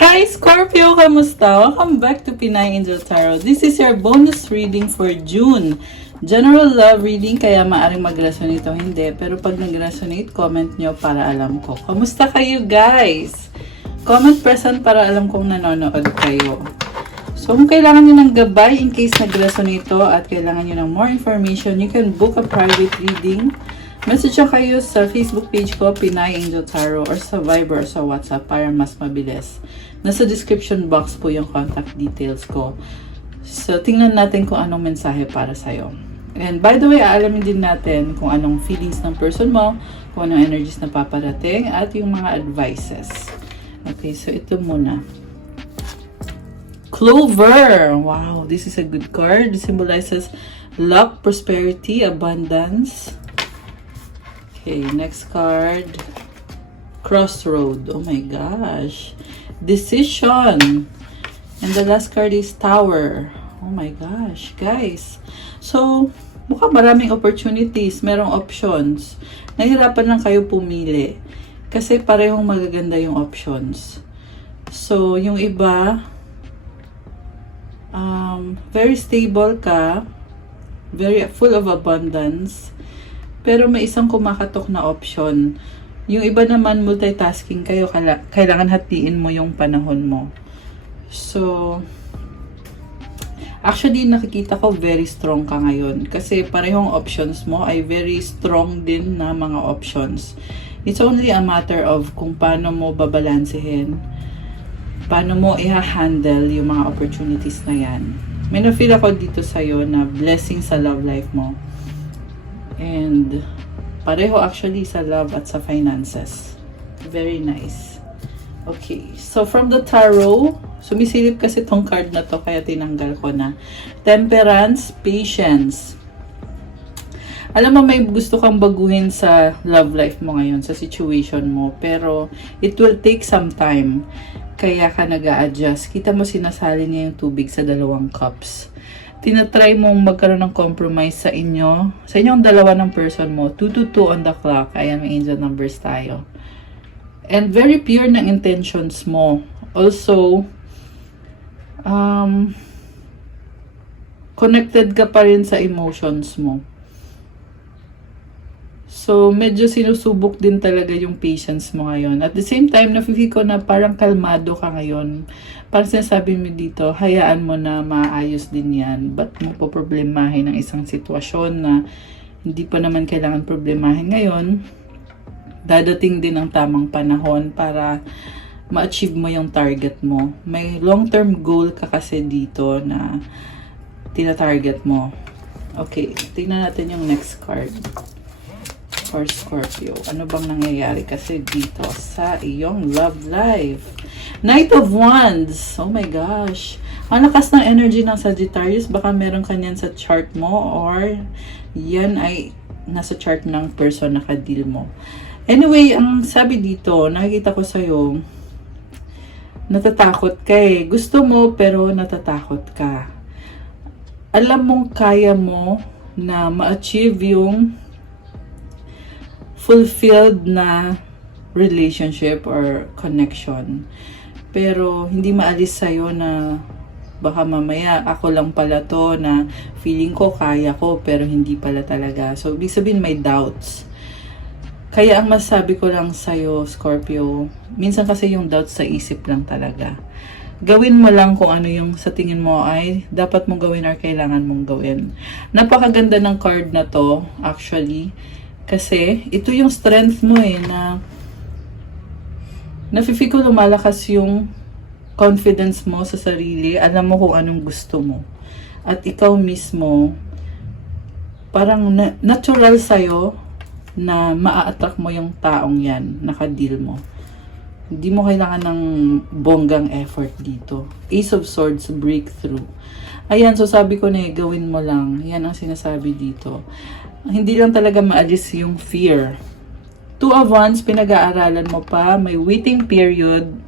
Hi Scorpio! Kamusta? Welcome back to Pinay Angel Tarot. This is your bonus reading for June. General love reading, kaya maaring mag-resonate o hindi. Pero pag nag-resonate, comment nyo para alam ko. Kamusta kayo guys? Comment present para alam kong nanonood kayo. So kung kailangan nyo ng gabay in case nag-resonate to at kailangan nyo ng more information, you can book a private reading. Message kayo sa Facebook page ko, Pinay Angel Tarot, or sa Viber or sa WhatsApp para mas mabilis. Nasa description box po yung contact details ko. So, tingnan natin kung anong mensahe para sa'yo. And by the way, aalamin din natin kung anong feelings ng person mo, kung anong energies na paparating, at yung mga advices. Okay, so ito muna. Clover! Wow, this is a good card. It symbolizes luck, prosperity, abundance. Okay, next card. Crossroad. Oh my gosh. Decision. And the last card is Tower. Oh my gosh, guys. So, mukhang maraming opportunities. Merong options. Nahirapan lang kayo pumili. Kasi parehong magaganda yung options. So, yung iba, very stable ka. Very full of abundance. Pero may isang kumakatok na option. Yung iba naman, multitasking kayo. Kailangan hatiin mo yung panahon mo. So, actually, nakikita ko very strong ka ngayon. Kasi parehong options mo ay very strong din na mga options. It's only a matter of kung paano mo babalansehin. Paano mo i-handle yung mga opportunities na yan. May na-feel ako dito sa'yo na blessing sa love life mo. And pareho actually sa love at sa finances. Very nice. Okay. So from the tarot, sumisilip kasi tong card na to kaya tinanggal ko na. Temperance, patience. Alam mo may gusto kang baguhin sa love life mo ngayon, sa situation mo. Pero it will take some time. Kaya ka nag-a-adjust. Kita mo sinasali niya yung tubig sa 2 cups. Tinatry mong magkaroon ng compromise sa inyong dalawa ng person mo. 2 on the clock. Ayan, may angel numbers tayo. And very pure ng intentions mo. Also, connected ka pa rin sa emotions mo. So, medyo sinusubok din talaga yung patience mo ngayon. At the same time, nafe-feel ko na parang kalmado ka ngayon. Parang sinasabi mo dito, hayaan mo na maayos din yan. Ba't mo po problemahin ang isang sitwasyon na hindi pa naman kailangan problemahin ngayon? Dadating din ang tamang panahon para ma-achieve mo yung target mo. May long-term goal ka kasi dito na tina-target mo. Okay, tingnan natin yung next card. For Scorpio. Ano bang nangyayari kasi dito sa iyong love life? Knight of Wands. Oh my gosh. Ang lakas ng energy ng Sagittarius. Baka meron kanyan sa chart mo or yan ay nasa chart ng person na ka-deal mo. Anyway, ang sabi dito, nakikita ko sa'yo, natatakot ka eh. Gusto mo pero natatakot ka. Alam mong kaya mo na ma-achieve yung fulfilled na relationship or connection. Pero hindi maalis sa'yo na baka mamaya ako lang pala to na feeling ko kaya ko pero hindi pala talaga. So, ibig sabihin may doubts. Kaya ang masabi ko lang sa'yo, Scorpio, minsan kasi yung doubts sa isip lang talaga. Gawin mo lang kung ano yung sa tingin mo ay dapat mong gawin or kailangan mong gawin. Napakaganda ng card na to, actually. Kasi, ito yung strength mo eh, na nafe-feel ko lumalakas yung confidence mo sa sarili. Alam mo kung anong gusto mo. At ikaw mismo, parang natural sa'yo na maa-attract mo yung taong yan, naka-deal mo. Hindi mo kailangan ng bonggang effort dito. Ace of Swords, breakthrough. Ayan, so sabi ko na gawin mo lang. Yan ang sinasabi dito. Hindi lang talaga maalis yung fear. 2 of Wands, pinag-aaralan mo pa. May waiting period.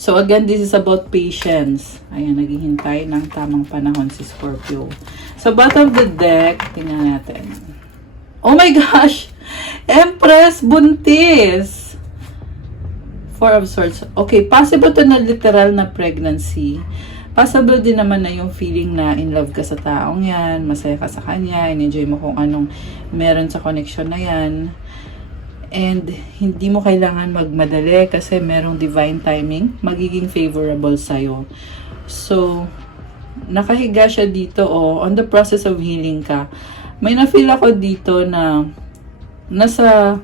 So again, this is about patience. Ayan, naghihintay ng tamang panahon si Scorpio. Sa bottom of the deck, tingnan natin. Oh my gosh! Empress, buntis! Four of Swords. Okay, possible to na literal na pregnancy. Possible din naman na yung feeling na in love ka sa taong yan, masaya ka sa kanya, in-enjoy mo kung anong meron sa connection na yan. And hindi mo kailangan magmadali kasi merong divine timing, magiging favorable sa'yo. So, nakahiga siya dito, on the process of healing ka. May na-feel ako dito na nasa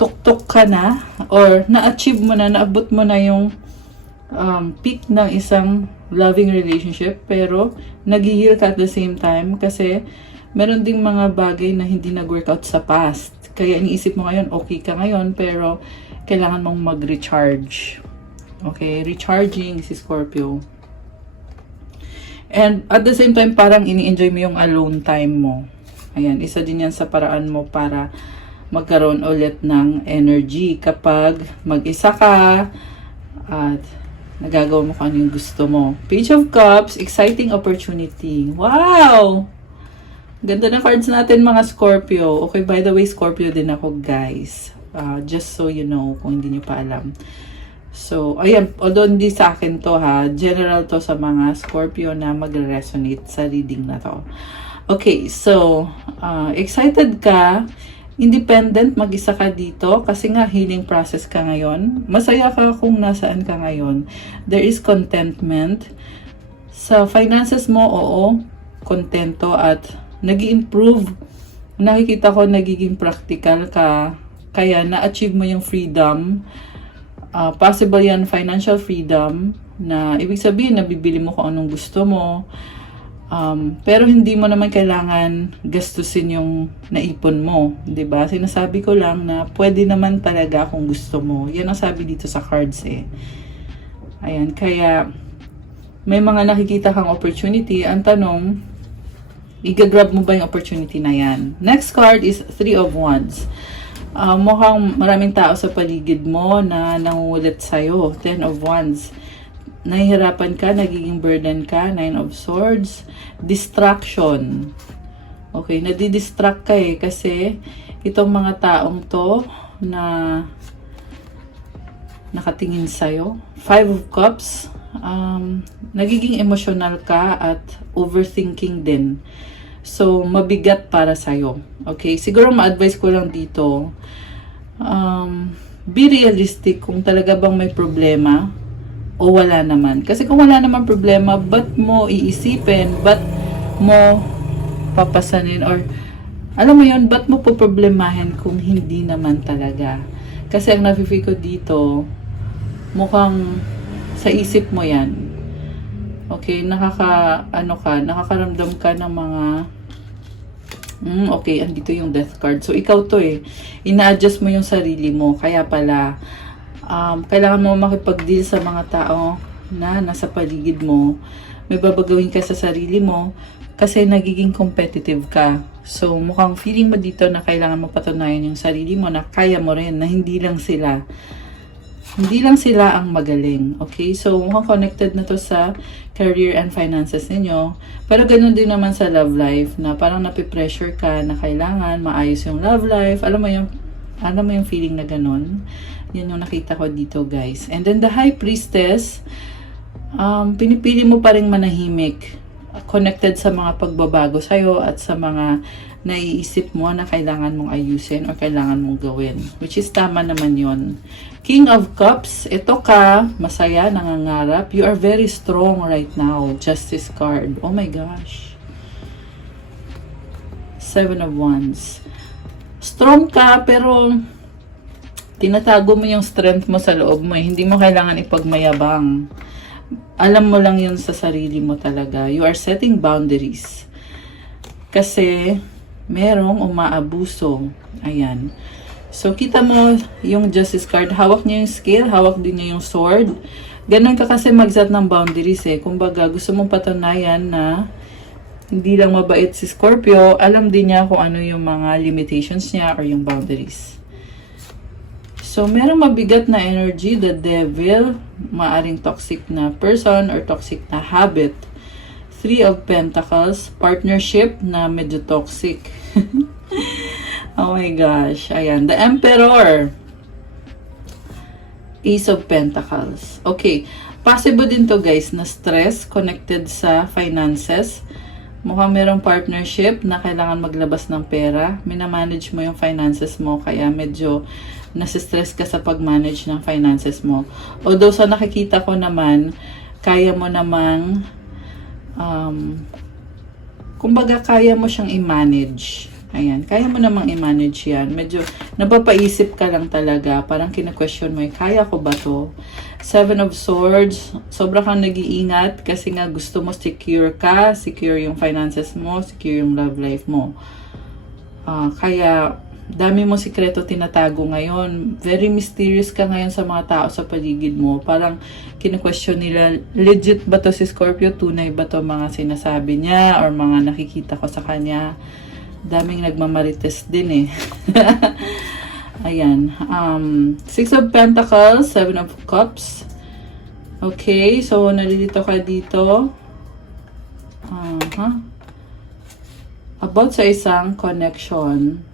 tuktok ka na or na-achieve mo na, naabot mo na yung peak ng isang loving relationship, pero nag-heal ka at the same time kasi meron ding mga bagay na hindi nag-workout sa past. Kaya iniisip mo ngayon, okay ka ngayon, pero kailangan mong mag-recharge. Okay, recharging si Scorpio. And at the same time, parang ini-enjoy mo yung alone time mo. Ayan, isa din yan sa paraan mo para magkaroon ulit ng energy kapag mag-isa ka at nagagawa mo kung ano yung gusto mo. Page of Cups, exciting opportunity. Wow! Ganda ng cards natin mga Scorpio. Okay, by the way, Scorpio din ako, guys. Just so you know, kung hindi nyo pa alam. So, ayan, although hindi sa akin to ha, general to sa mga Scorpio na magre-resonate sa reading na to. Okay, so, excited ka, independent, mag-isa ka dito, kasi nga healing process ka ngayon. Masaya ka kung nasaan ka ngayon. There is contentment. Sa finances mo, oo, kontento at nag-i-improve. Nakikita ko nagiging practical ka, kaya na-achieve mo yung freedom. Possible yan, financial freedom, na ibig sabihin, nabibili mo kung anong gusto mo. Pero hindi mo naman kailangan gastusin yung naipon mo, 'di ba? Sinasabi ko lang na pwede naman talaga kung gusto mo. Yan ang sabi dito sa cards eh. Ayan, kaya may mga nakikita kang opportunity. Ang tanong, i-grab mo ba yung opportunity na yan? Next card is Three of Wands. Mukhang maraming tao sa paligid mo na nangungulit sa'yo. Ten of Wands. Nahihirapan ka, nagiging burden ka. Nine of Swords. Distraction. Okay, nadidistract ka eh kasi itong mga taong to na nakatingin sa'yo. Five of Cups. Nagiging emotional ka at overthinking din. So, mabigat para sa'yo. Okay? Siguro ma-advise ko lang dito, be realistic kung talaga bang may problema o wala naman. Kasi kung wala naman problema, ba't mo iisipin? Ba't mo papasanin? Or, alam mo yun, ba't mo poproblemahin kung hindi naman talaga? Kasi ang nafe-feel ko dito, mukhang sa isip mo yan. Okay, nakakaramdam ka ng mga okay, andito yung death card. So, ikaw to eh. Ina-adjust mo yung sarili mo. Kaya pala, kailangan mo makipag-deal sa mga tao na nasa paligid mo. May babagawin ka sa sarili mo kasi nagiging competitive ka. So, mukhang feeling mo dito na kailangan mo patunayan yung sarili mo na kaya mo rin, na hindi lang sila ang magaling. Okay? So, mukhang connected na to sa career and finances ninyo. Pero ganun din naman sa love life na parang napipressure ka na kailangan maayos yung love life. Alam mo yung feeling na ganun. Yan yung nakita ko dito, guys. And then the High Priestess, pinipili mo pa rin manahimik. Connected sa mga pagbabago sa'yo at sa mga naiisip mo na kailangan mong ayusin o kailangan mong gawin. Which is tama naman yon. King of Cups, ito ka, masaya, nangangarap. You are very strong right now. Justice card. Oh my gosh. Seven of Wands. Strong ka, pero tinatago mo yung strength mo sa loob mo. Hindi mo kailangan ipagmayabang. Alam mo lang yun sa sarili mo talaga. You are setting boundaries. Kasi merong umaabuso. Ayan. So, kita mo yung Justice card. Hawak niya yung scale. Hawak din niya yung sword. Ganun ka kasi mag-set ng boundaries eh. Kumbaga, gusto mong patunayan na hindi lang mabait si Scorpio. Alam din niya kung ano yung mga limitations niya or yung boundaries. So, merong mabigat na energy, the devil, maaring toxic na person or toxic na habit. Three of Pentacles, partnership na medyo toxic. Oh my gosh, ayan. The Emperor. Ace of Pentacles. Okay. Possible din to guys na stress connected sa finances. Mukhang merong partnership na kailangan maglabas ng pera. Minamanage mo yung finances mo kaya medyo nasistress ka sa pag-manage ng finances mo. Although sa nakikita ko naman, kaya mo namang kumbaga kaya mo siyang i-manage. Ayan, kaya mo namang i-manage yan. Medyo napapaisip ka lang talaga. Parang kina-question mo, kaya ko ba to? Seven of Swords, sobra kang nag-iingat kasi nga gusto mo secure ka, secure yung finances mo, secure yung love life mo. Kaya, dami mo sikreto tinatago ngayon. Very mysterious ka ngayon sa mga tao sa paligid mo. Parang kina-question nila, legit ba to si Scorpio? Tunay ba to mga sinasabi niya or mga nakikita ko sa kanya? Daming nagmamarites din eh. Ayan. Six of Pentacles, Seven of Cups. Okay, so nalilito ka dito. About sa isang connection.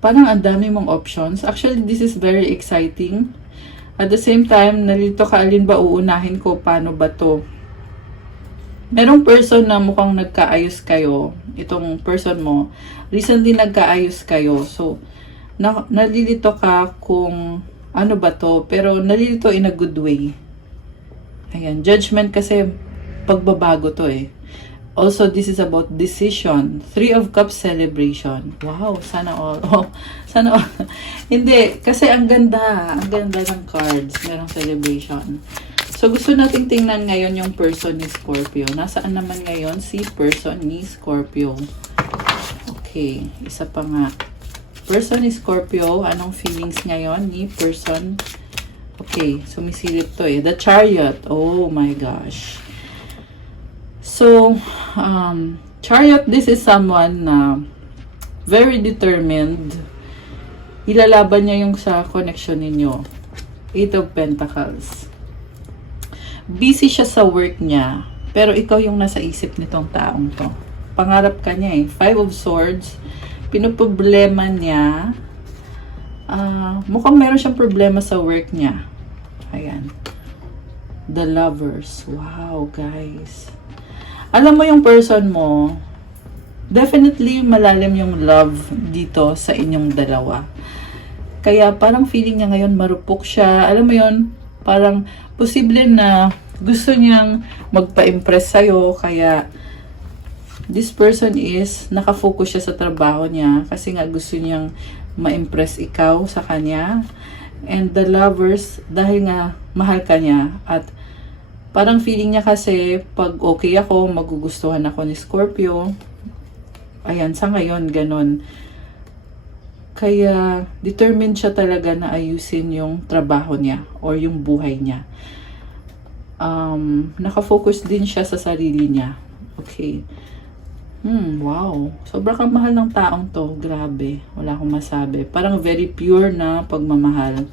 Parang ang dami mong options. Actually, this is very exciting. At the same time, nalilito ka, alin ba uunahin ko? Paano ba to? Merong person na mukhang nagkaayos kayo, itong person mo, recently nagkaayos kayo, so, nalilito ka kung ano ba to, pero nalilito in a good way. Ayan, judgment kasi pagbabago to eh. Also, this is about decision. Three of Cups celebration. Wow, sana all. Oh, sana all. Hindi, kasi ang ganda ng cards, merong celebration. So, gusto nating tingnan ngayon yung person ni Scorpio. Nasaan naman ngayon si person ni Scorpio? Okay, isa pa nga. Person ni Scorpio, anong feelings ngayon ni person? Okay, sumisilip to eh. The Chariot. Oh my gosh. So, Chariot, this is someone na very determined. Ilalaban niya yung sa connection ninyo. Eight of Pentacles. Busy siya sa work niya, pero ikaw yung nasa isip nitong taong to. Pangarap ka niya eh. Five of Swords, pinoproblema niya. Mukhang meron siyang problema sa work niya. Ayan. The Lovers. Wow, guys. Alam mo yung person mo, definitely malalim yung love dito sa inyong dalawa. Kaya parang feeling niya ngayon marupok siya. Alam mo yun, parang posible na gusto niyang magpa-impress sa'yo, kaya this person is nakafocus siya sa trabaho niya kasi nga gusto niyang ma-impress ikaw sa kanya. And the Lovers, dahil nga mahal ka niya at parang feeling niya kasi pag okay ako, magugustuhan ako ni Scorpio. Ayan, sa ngayon, ganun. Kaya, determined siya talaga na ayusin yung trabaho niya or yung buhay niya. Nakafocus din siya sa sarili niya. Okay. Wow. Sobra kang mahal ng taong to. Grabe. Wala akong masabi. Parang very pure na pagmamahal.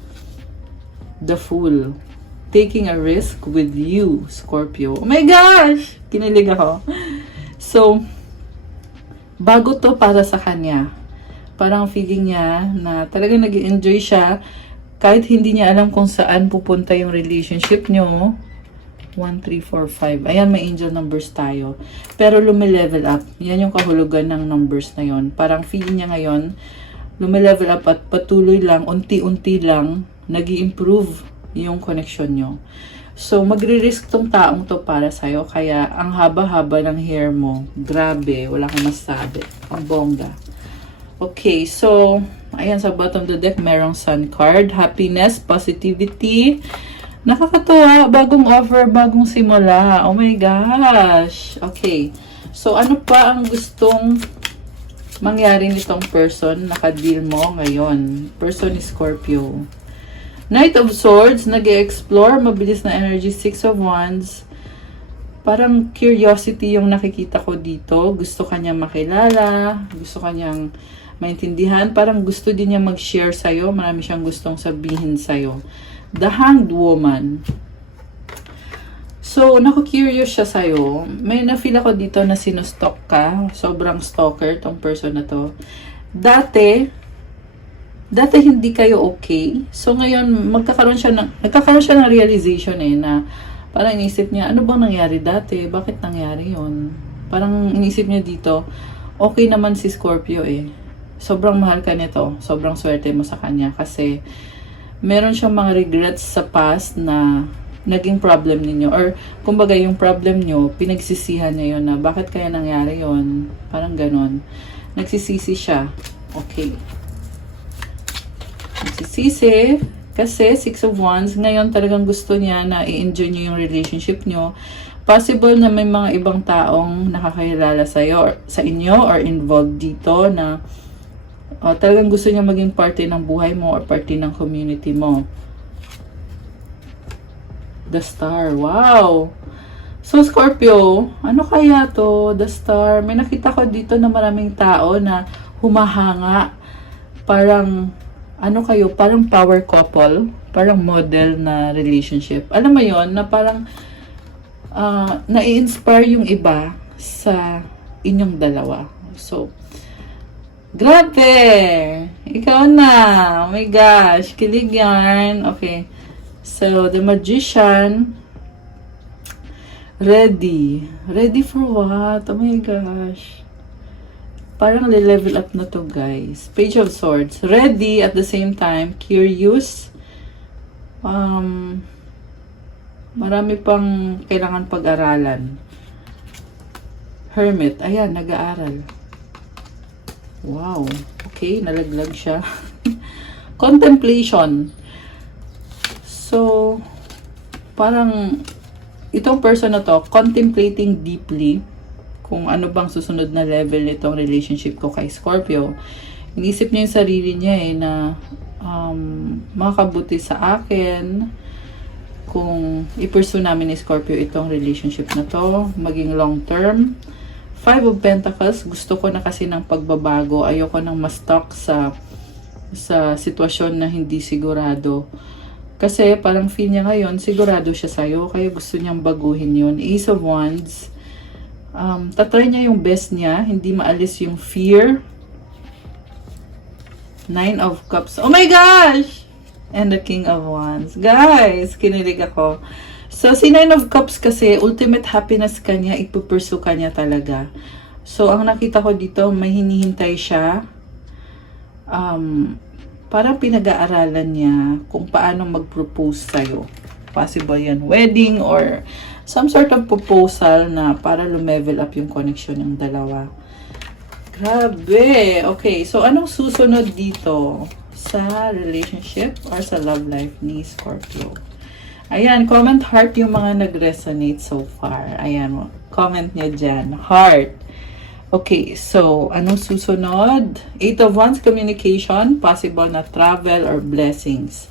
The Fool. Taking a risk with you, Scorpio. Oh my gosh! Kinilig ako. So, bago to para sa kanya. Parang feeling niya na talagang nag-enjoy siya kahit hindi niya alam kung saan pupunta yung relationship nyo. 1, 3, 4, 5. Ayan, may angel numbers tayo. Pero lumilevel up. Yan yung kahulugan ng numbers na yon. Parang feeling niya ngayon, lumilevel up at patuloy lang, unti-unti lang, nag-i-improve yung connection nyo. So, magre-risk tong taong to para sa'yo. Kaya, ang haba-haba ng hair mo. Grabe, wala kang masabi. Ang bongga. Okay, so, ayan, sa bottom of the deck, merong sun card. Happiness, positivity. Nakakatuwa, bagong offer, bagong simula. Oh my gosh. Okay. So, ano pa ang gustong mangyari nitong person na ka-deal mo ngayon? Person ni Scorpio. Knight of Swords, nag-e-explore, mabilis na energy. Six of Wands. Parang curiosity yung nakikita ko dito. Gusto kanya makilala. Gusto kanyang maintindihan. Parang gusto din niya mag-share sa'yo. Marami siyang gustong sabihin sa'yo. The Hanged Woman. So, naku-curious siya sa'yo. May na-feel ako dito na sinustalk ka. Sobrang stalker tong person na to. Dati, dati hindi kayo okay. So ngayon, nagkakaroon siya ng realization na parang inisip niya, ano bang nangyari dati? Bakit nangyari yon? Parang inisip niya dito, okay naman si Scorpio Sobrang mahal ka nito. Sobrang swerte mo sa kanya kasi meron siyang mga regrets sa past na naging problem ninyo. Or, kumbaga, yung problem nyo, pinagsisihan niya yun na bakit kaya nangyari yon? Parang ganon. Nagsisisi siya. Okay. Nagsisisi. Kasi, 6 of Wands, ngayon talagang gusto niya na i-enjoy niyo yung relationship niyo. Possible na may mga ibang taong nakakilala sa inyo or involved dito na talagang gusto niya maging parte ng buhay mo or parte ng community mo. The Star. Wow! So, Scorpio, ano kaya to? The Star. May nakita ko dito na maraming tao na humahanga. Parang parang power couple, parang model na relationship. Alam mo yon na parang nai-inspire yung iba sa inyong dalawa. So, grabe! Ikaw na! Oh my gosh! Kilig yan! Okay. So, the Magician, ready. Ready for what? Oh my gosh. Parang level up na to, guys. Page of Swords. Ready, at the same time, curious. Marami pang kailangan pag-aralan. Hermit. Ayan, nag-aaral. Wow. Okay, nalaglag siya. Contemplation. So, parang itong person na to, contemplating deeply kung ano bang susunod na level nitong relationship ko kay Scorpio. Inisip niya yung sarili niya na makakabuti sa akin kung i-pursue namin ni Scorpio itong relationship na to, maging long term. 5 of Pentacles, gusto ko na kasi ng pagbabago. Ayoko nang ma-stuck sa sitwasyon na hindi sigurado. Kasi parang feel niya ngayon, sigurado siya sa'yo, kaya gusto niyang baguhin yun. Ace of Wands, tatry niya yung best niya, hindi maalis yung fear. 9 of Cups. Oh my gosh! And the King of Wands. Guys, kinilig ako. So, si 9 of Cups kasi, ultimate happiness kanya, ipupursue kanya talaga. So, ang nakita ko dito, may hinihintay siya. Parang pinag-aaralan niya kung paano mag-propose sa'yo. Possible yan, wedding or some sort of proposal na para lumevel up yung connection ng dalawa. Grabe! Okay, so anong susunod dito sa relationship or sa love life ni Scorpio? Ayan, comment heart yung mga nag-resonate so far. Ayan, comment nyo dyan. Heart. Okay, so anong susunod? 8 of Wands, communication, possible na travel or blessings.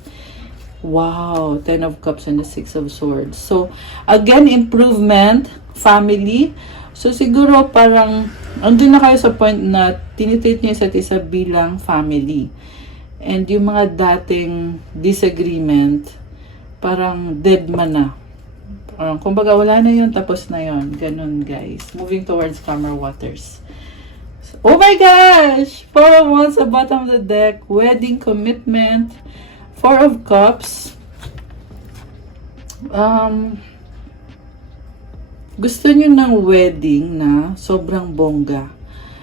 Wow, 10 of Cups and the 6 of Swords. So, again, improvement, family. So, siguro parang, andun na kayo sa point na tinitreat niyo isa't isa bilang family. And yung mga dating disagreement, parang dead man na. Parang, kumbaga, wala na yun, tapos na yun. Ganun, guys. Moving towards calmer waters. So, oh my gosh! 4 of Wands sa bottom of the deck. Wedding, commitment. 4 of Cups. Gusto nyo ng wedding na sobrang bongga.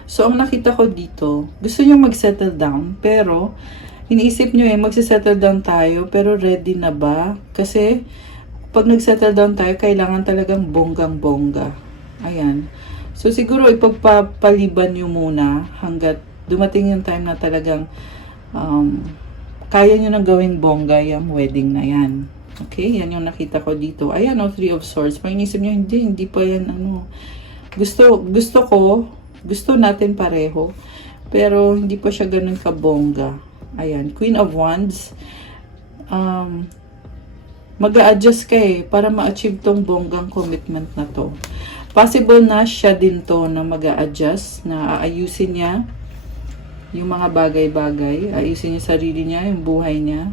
So, ang nakita ko dito, gusto nyo mag-settle down, pero iniisip nyo magsisettle down tayo, pero ready na ba? Kasi, pag nag-settle down tayo, kailangan talagang bonggang-bongga. Ayan. So, siguro ipagpapaliban nyo muna hanggat dumating yung time na talagang kaya nyo nang gawing bongga yung wedding na yan. Okay, yan yung nakita ko dito. Ayan, 3 of Swords. Pag inisip nyo, hindi pa yan, gusto natin pareho. Pero, hindi pa siya ganun kabongga. Ayan, Queen of Wands. Mag-a-adjust ka para ma-achieve tong bonggang commitment na to. Possible na siya din to na mag-a-adjust, na aayusin niya yung mga bagay-bagay, ayusin niya sarili niya, yung buhay niya.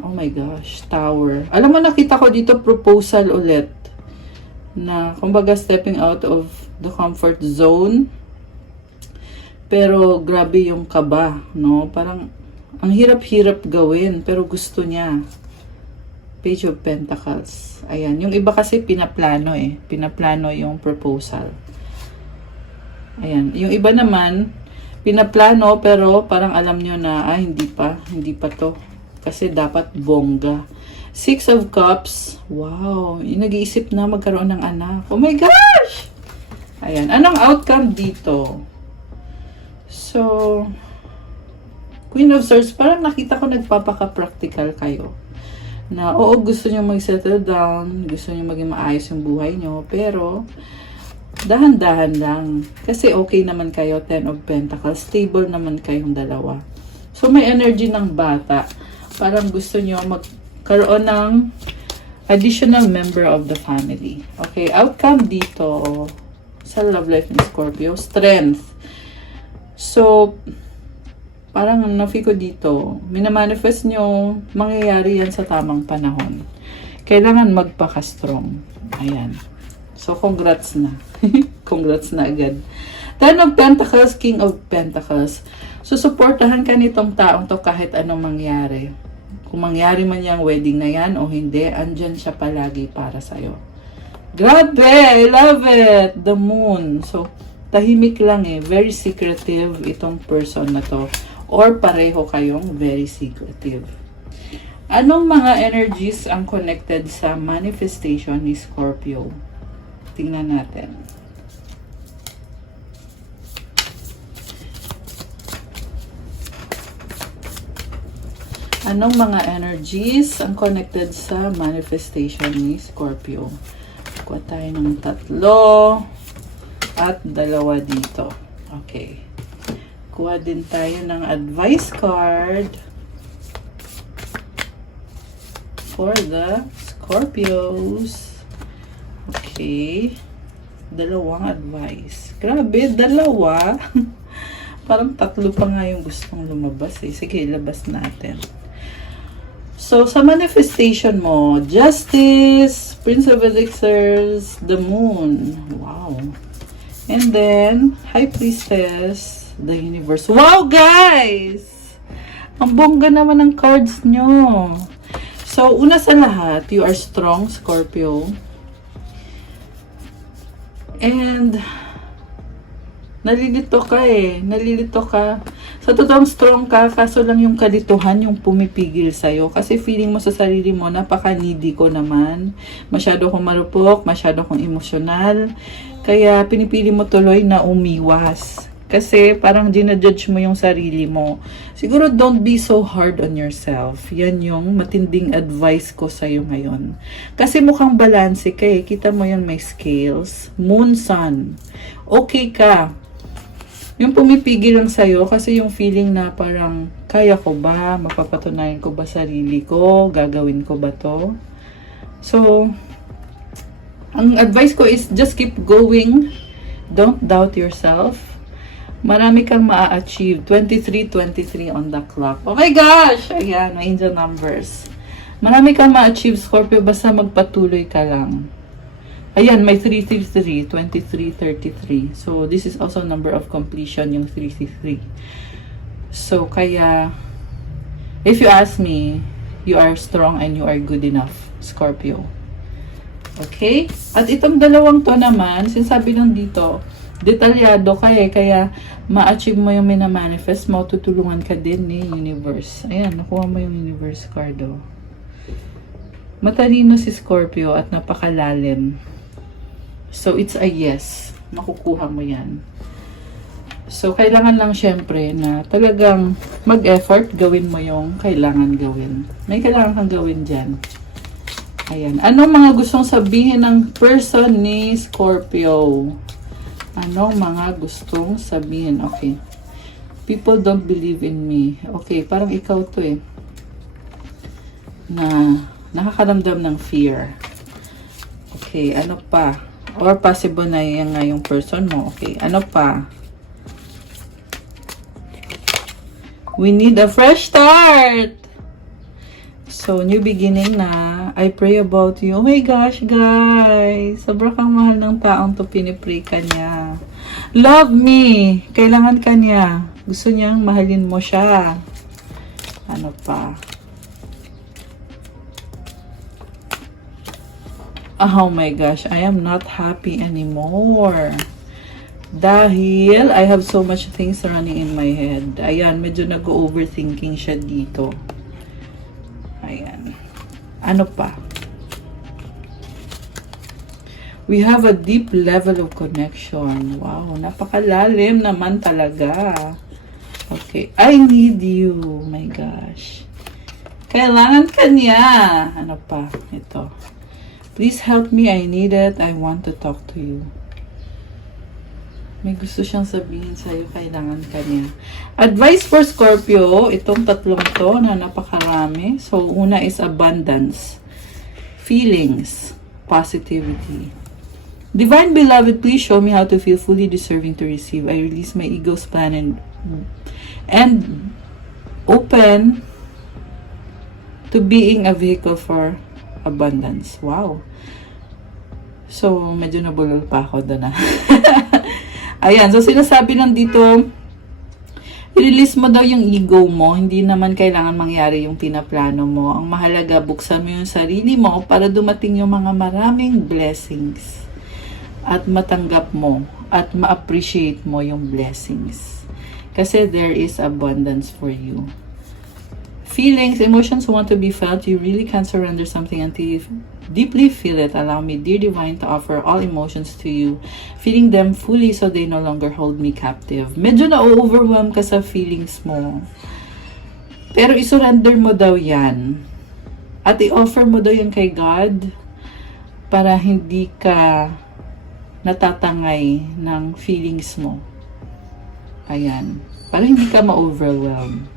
Oh my gosh, Tower. Alam mo, nakita ko dito proposal ulit. Na, kumbaga, stepping out of the comfort zone. Pero grabe yung kaba, no? Parang ang hirap-hirap gawin, pero gusto niya. Page of Pentacles. Ayan. Yung iba kasi pinaplano eh. Pinaplano yung proposal. Ayan. Yung iba naman, pinaplano pero parang alam nyo na, hindi pa to. Kasi dapat bongga. Six of Cups. Wow. Yung nag-iisip na magkaroon ng anak. Oh my gosh! Ayan. Anong outcome dito? So, Queen of Swords, parang nakita ko nagpapaka-practical kayo. Na, oo, gusto nyo mag-settle down, gusto nyo maging maayos yung buhay nyo, pero, dahan-dahan lang. Kasi okay naman kayo, Ten of Pentacles, stable naman kayong dalawa. So, may energy ng bata. Parang gusto nyo magkaroon ng additional member of the family. Okay, outcome dito sa love life ni Scorpio, strength. So, parang nafi ko dito, minamanifest nyo, mangyayari yan sa tamang panahon. Kailangan magpaka-strong. Ayan. So, congrats na. Congrats na agad. Ten of Pentacles, King of Pentacles. So, supportahan ka nitong taong to kahit anong mangyari. Kung mangyari man yung wedding na yan o hindi, andyan siya palagi para sa'yo. Grabe! I love it! The Moon. So, tahimik lang eh. Very secretive itong person na to. Or pareho kayong very secretive. Anong mga energies ang connected sa manifestation ni Scorpio? Tingnan natin. Anong mga energies ang connected sa manifestation ni Scorpio? Kuha tayo ng 3 at 2 dito. Okay. Kuha din tayo ng advice card for the Scorpios. Okay. 2 advice. Grabe, 2. Parang 3 pa nga yung gustong lumabas eh. Sige, ilabas natin. So, sa manifestation mo, Justice, Prince of Elixirs, the Moon. Wow. And then, High Priestess, the Universe. Wow, guys! Ang bongga naman ng cards nyo. So, una sa lahat, you are strong, Scorpio. And, nalilito ka eh. Nalilito ka. Sa totoong strong ka, kaso lang yung kalituhan yung pumipigil sa'yo. Kasi feeling mo sa sarili mo, napaka-needy ko naman. Masyado kong marupok, masyado kong emosyonal. Kaya pinipili mo tuloy na umiwas. Kasi parang ginajudge mo yung sarili mo. Siguro don't be so hard on yourself. Yan yung matinding advice ko sa'yo ngayon. Kasi mukhang balanse ka eh. Kita mo yun, may scales. Moon, Sun. Okay ka. Yung pumipigil lang sa'yo kasi yung feeling na parang kaya ko ba? Mapapatunayan ko ba sarili ko? Gagawin ko ba to? So, ang advice ko is just keep going. Don't doubt yourself. Marami kang maa-achieve. 23 on the clock. Oh my gosh! Ayan, may angel numbers. Marami kang ma-achieve, Scorpio, basta magpatuloy ka lang. Ayan, may 333, 2333. So, this is also number of completion, yung 333. So, kaya, if you ask me, you are strong and you are good enough, Scorpio. Okay? At itong dalawang to naman, sinasabi lang dito, detalyado ka eh, kaya ma-achieve mo yung minamanifest mo, tutulungan ka din ni Universe. Ayan, nakuha mo yung Universe card, oh. Matalino si Scorpio at napakalalim. So, it's a yes. Makukuha mo yan. So, kailangan lang syempre na talagang mag-effort, gawin mo yung kailangan gawin. May kailangan kang gawin dyan. Ayan. Anong mga gustong sabihin ng person ni Scorpio? Anong mga gustong sabihin? Okay. People don't believe in me. Okay, parang ikaw to eh. Na nakakaramdam ng fear. Okay, ano pa? Or possible na yan nga yung person mo. Okay, ano pa? We need a fresh start! So, new beginning na. I pray about you. Oh my gosh, guys! Sobrang kang mahal ng taong to, pinipray ka niya. Love me. Kailangan ka niya. Gusto niyang mahalin mo siya. Ano pa? Oh my gosh, I am not happy anymore. Dahil I have so much things running in my head. Ayan, medyo nag-overthinking siya dito. Ayan. Ano pa? We have a deep level of connection. Wow, napakalalim naman talaga. Okay, I need you. Oh my gosh. Kailangan ka niya. Ano pa? Ito. Please help me. I need it. I want to talk to you. May gusto siyang sabihin sa'yo. Kailangan ka niya. Advice for Scorpio. Itong tatlong to na napakarami. So, una is abundance. Feelings. Positivity. Divine Beloved, please show me how to feel fully deserving to receive. I release my ego's plan and open to being a vehicle for abundance. Wow. So, medyo nabulol pa ako doon. Ayan, so sinasabi lang dito, i-release mo daw yung ego mo. Hindi naman kailangan mangyari yung pinaplano mo. Ang mahalaga, buksan mo yung sarili mo para dumating yung mga maraming blessings. At matanggap mo at ma-appreciate mo yung blessings. Kasi there is abundance for you. Feelings, emotions want to be felt. You really can't surrender something until you deeply feel it. Allow me, dear Divine, to offer all emotions to you. Feeling them fully so they no longer hold me captive. Medyo na-overwhelm ka sa feelings mo. Pero isurrender mo daw yan. At i-offer mo daw yan kay God para hindi ka natatangay ng feelings mo. Ayan. Para hindi ka ma-overwhelm.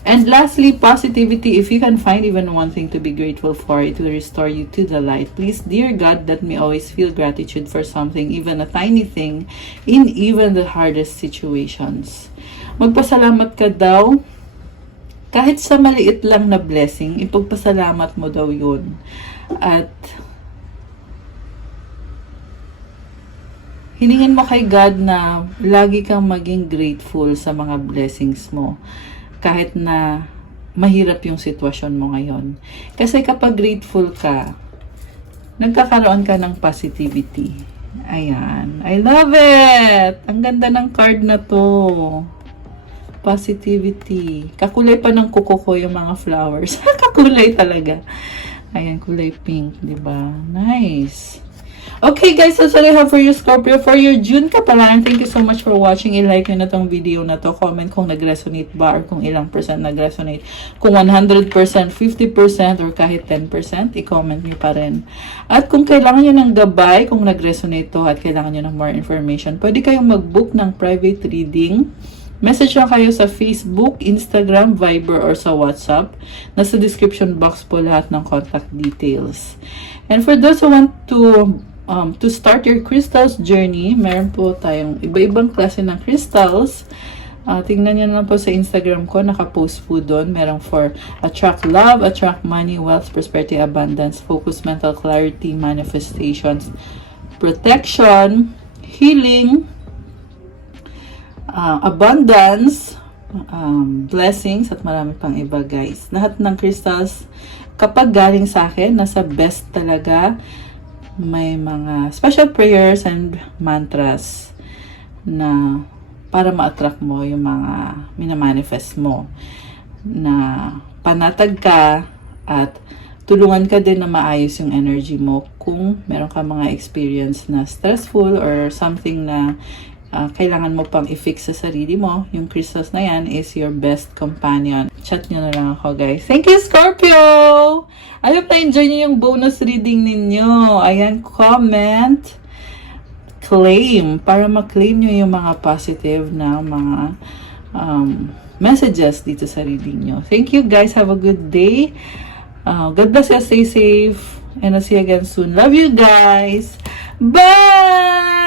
And lastly, positivity. If you can find even one thing to be grateful for, it will restore you to the light. Please, dear God, let me always feel gratitude for something, even a tiny thing, in even the hardest situations. Magpasalamat ka daw. Kahit sa maliit lang na blessing, ipagpasalamat mo daw yun. At hilingin mo kay God na lagi kang maging grateful sa mga blessings mo. Kahit na mahirap yung sitwasyon mo ngayon. Kasi kapag grateful ka, nagkakaroon ka ng positivity. Ayan. I love it! Ang ganda ng card na to. Positivity. Kakulay pa ng kuko ko yung mga flowers. Kakulay talaga. Ayan, kulay pink, diba? Nice. Okay guys, that's all I have for you, Scorpio. For your June kapalan, thank you so much for watching. I-like nyo na tong video na to. Comment kung nag-resonate ba or kung ilang percent nag-resonate. Kung 100%, 50% or kahit 10%, i-comment nyo pa rin. At kung kailangan nyo ng gabay, kung nag-resonate to at kailangan nyo ng more information, pwede kayong mag-book ng private reading. Message lang kayo sa Facebook, Instagram, Viber, or sa WhatsApp. Nasa description box po lahat ng contact details. And for those who want to start your crystals journey, meron po tayong iba-ibang klase ng crystals. Tingnan nyo lang po sa Instagram ko, nakapost po doon. Meron for attract love, attract money, wealth, prosperity, abundance, focus, mental clarity, manifestations, protection, healing, abundance, blessings, at marami pang iba guys. Lahat ng crystals, kapag galing sa akin, nasa best talaga. May mga special prayers and mantras na para ma-attract mo yung mga minamanifest mo, na panatag ka at tulungan ka din na maayos yung energy mo kung meron ka mga experience na stressful or something na kailangan mo pang i-fix sa sarili mo. Yung crystals na yan is your best companion. Chat nyo na lang ako guys. Thank you, Scorpio! I hope na-enjoy nyo yung bonus reading ninyo. Ayan, comment, claim, para ma-claim nyo yung mga positive na mga messages dito sa reading nyo. Thank you guys. Have a good day. God bless you. Stay safe. And I'll see you again soon. Love you guys. Bye!